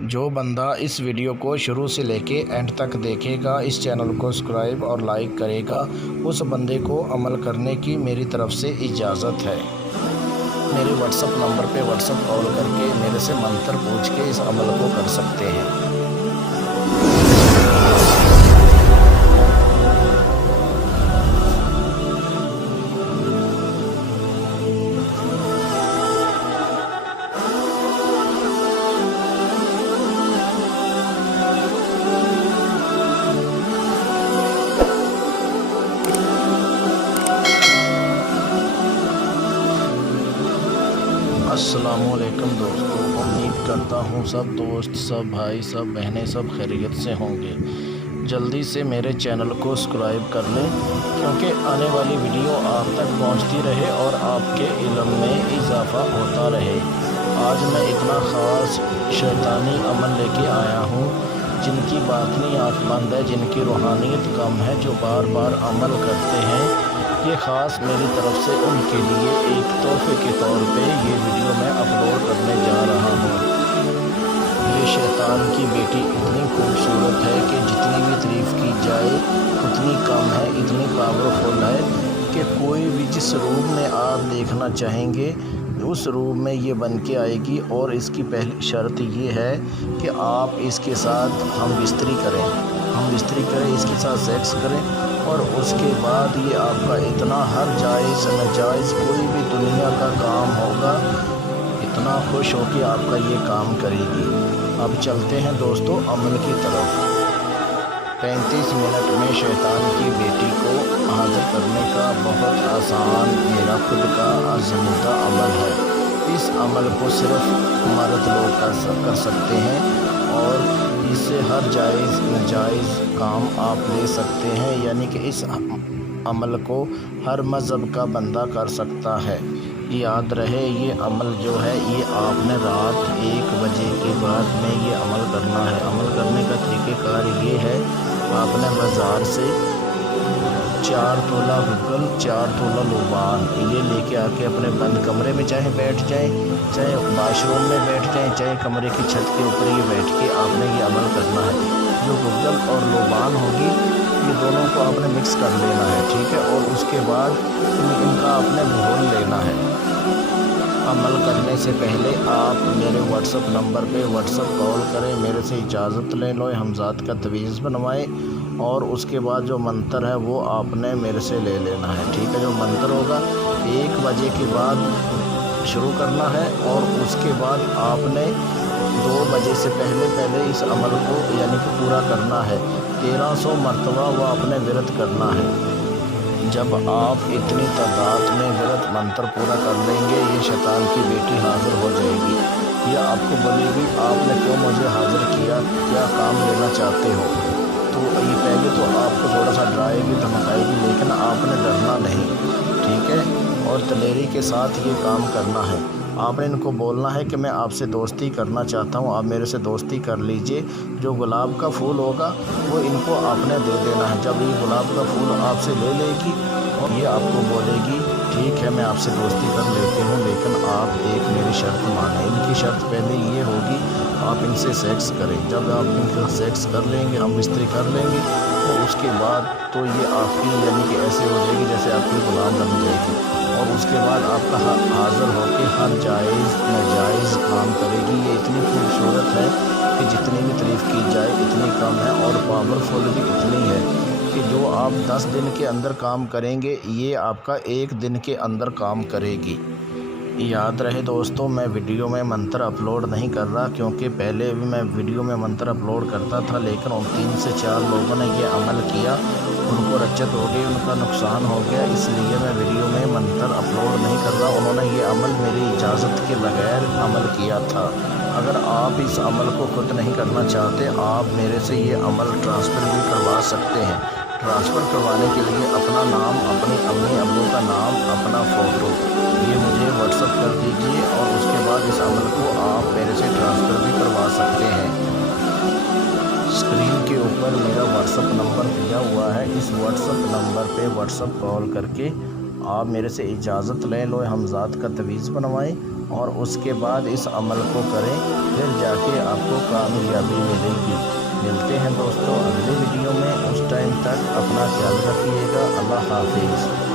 جو بندہ اس ویڈیو کو شروع سے لے کے اینڈ تک دیکھے گا، اس چینل کو سبسکرائب اور لائک کرے گا، اس بندے کو عمل کرنے کی میری طرف سے اجازت ہے۔ میرے واٹس ایپ نمبر پہ واٹس ایپ کال کر کے میرے سے منتر پوچھ کے اس عمل کو کر سکتے ہیں۔ السلام علیکم دوستو، امید کرتا ہوں سب دوست، سب بھائی، سب بہنیں، سب خیریت سے ہوں گے۔ جلدی سے میرے چینل کو سبسکرائب کر لیں کیونکہ آنے والی ویڈیو آپ تک پہنچتی رہے اور آپ کے علم میں اضافہ ہوتا رہے۔ آج میں اتنا خاص شیطانی عمل لے کے آیا ہوں، جن کی باطنی آنکھ بند ہے، جن کی روحانیت کم ہے، جو بار بار عمل کرتے ہیں، یہ خاص میری طرف سے ان کے لیے ایک تحفے کے طور پہ یہ ویڈیو میں اپلوڈ کرنے جا رہا ہوں۔ یہ شیطان کی بیٹی اتنی خوبصورت ہے کہ جتنی بھی تعریف کی جائے اتنی کم ہے، اتنی پاورفل ہے کہ کوئی بھی جس روپ میں آپ دیکھنا چاہیں گے اس روپ میں یہ بن کے آئے گی، اور اس کی پہلی شرط یہ ہے کہ آپ اس کے ساتھ ہم بستری کریں، اس کے ساتھ سیکس کریں، اور اس کے بعد یہ آپ کا اتنا ہر جائز ناجائز کوئی بھی دنیا کا کام ہوگا، اتنا خوش ہو کے آپ کا یہ کام کرے گی۔ اب چلتے ہیں دوستو عمل کی طرف۔ 35 منٹ میں شیطان کی بیٹی کو حاضر کرنے کا بہت آسان میرا خود کا آزمودہ عمل ہے۔ اس عمل کو صرف مرد لوگ کر سکتے ہیں، اور اس سے ہر جائز ناجائز کام آپ لے سکتے ہیں، یعنی کہ اس عمل کو ہر مذہب کا بندہ کر سکتا ہے۔ یاد رہے یہ عمل جو ہے یہ آپ نے رات 1 بجے کے بعد میں یہ عمل کرنا ہے۔ عمل کرنے کا طریقہ کار یہ ہے، آپ نے بازار سے 4 تولہ گگل، 4 تولہ لوبان یہ لے کے آ کے اپنے بند کمرے میں چاہے بیٹھ جائیں، چاہے واش روم میں بیٹھ جائیں، چاہے کمرے کی چھت کے اوپر یہ بیٹھ کے آپ نے یہ عمل کرنا ہے۔ جو گگل اور لوبان ہوگی یہ دونوں کو آپ نے مکس کر لینا ہے، ٹھیک ہے، اور اس کے بعد ان کا آپ نے گھول لینا ہے۔ عمل کرنے سے پہلے آپ میرے واٹس ایپ نمبر پہ واٹس ایپ کال کریں، میرے سے اجازت لے لو، ہمزاد کا تعویذ بنوائیں، اور اس کے بعد جو منتر ہے وہ آپ نے میرے سے لے لینا ہے، ٹھیک ہے۔ جو منتر ہوگا 1 بجے کے بعد شروع کرنا ہے، اور اس کے بعد آپ نے 2 بجے سے پہلے اس عمل کو یعنی کہ پورا کرنا ہے۔ 1300 مرتبہ وہ آپ نے ورد کرنا ہے۔ جب آپ اتنی تعداد میں ورد منتر پورا کر لیں گے، یہ شیطان کی بیٹی حاضر ہو جائے گی۔ یہ آپ کو بولے گی آپ نے کیوں مجھے حاضر کیا، کیا کام لینا چاہتے ہو؟ تو یہ پہلے تو آپ کو تھوڑا سا ڈرائے گی، دھمکائے گی، لیکن آپ نے ڈرنا نہیں، ٹھیک ہے، اور دلیری کے ساتھ یہ کام کرنا ہے۔ آپ نے ان کو بولنا ہے کہ میں آپ سے دوستی کرنا چاہتا ہوں، آپ میرے سے دوستی کر لیجئے۔ جو گلاب کا پھول ہوگا وہ ان کو آپ نے دے دینا ہے۔ جب یہ گلاب کا پھول آپ سے لے لے گی اور یہ آپ کو بولے گی ٹھیک ہے میں آپ سے دوستی کر لیتی ہوں، لیکن آپ ایک میری شرط مانیں۔ ان کی شرط پہلے یہ ہوگی آپ ان سے سیکس کریں۔ جب آپ ان کا سیکس کر لیں گے، ہم بستری کر لیں گے، تو اس کے بعد تو یہ آپ کی یعنی کہ ایسے ہو جائے گی جیسے آپ کی غلام بن جائے گی، اور اس کے بعد آپ کا حاضر ہو کے ہر جائز ناجائز کام کرے گی۔ یہ اتنی خوبصورت ہے کہ جتنی بھی تعریف کی جائے اتنی کم ہے، اور پاورفل بھی اتنی ہے کہ جو آپ 10 دن کے اندر کام کریں گے یہ آپ کا 1 دن کے اندر کام کرے گی۔ یاد رہے دوستوں، میں ویڈیو میں منتر اپلوڈ نہیں کر رہا، کیونکہ پہلے بھی میں ویڈیو میں منتر اپلوڈ کرتا تھا، لیکن 3 سے 4 لوگوں نے یہ عمل کیا، ان کو رچت ہو گئی، ان کا نقصان ہو گیا، اس لیے میں ویڈیو میں منتر اپلوڈ نہیں کر رہا۔ انہوں نے یہ عمل میری اجازت کے بغیر عمل کیا تھا۔ اگر آپ اس عمل کو خود نہیں کرنا چاہتے، آپ میرے سے یہ عمل ٹرانسفر بھی کروا سکتے ہیں۔ ٹرانسفر کروانے کے لیے اپنا نام، اپنی امی ابو کا نام، اپنا فوٹو یہ مجھے واٹس ایپ کر دیجئے، اور اس کے بعد اس عمل کو آپ میرے سے ٹرانسفر بھی کروا سکتے ہیں۔ اسکرین کے اوپر میرا واٹس ایپ نمبر دیا ہوا ہے، اس واٹس ایپ نمبر پہ واٹس ایپ کال کر کے آپ میرے سے اجازت لیں لو، ہمزاد کا تعویذ بنوائیں، اور اس کے بعد اس عمل کو کریں، پھر جا کے آپ کو کامیابی ملے گی۔ ملتے ہیں دوستوں اگلے ویڈیو میں، اس ٹائم تک اپنا خیال رکھیے گا۔ اللہ حافظ۔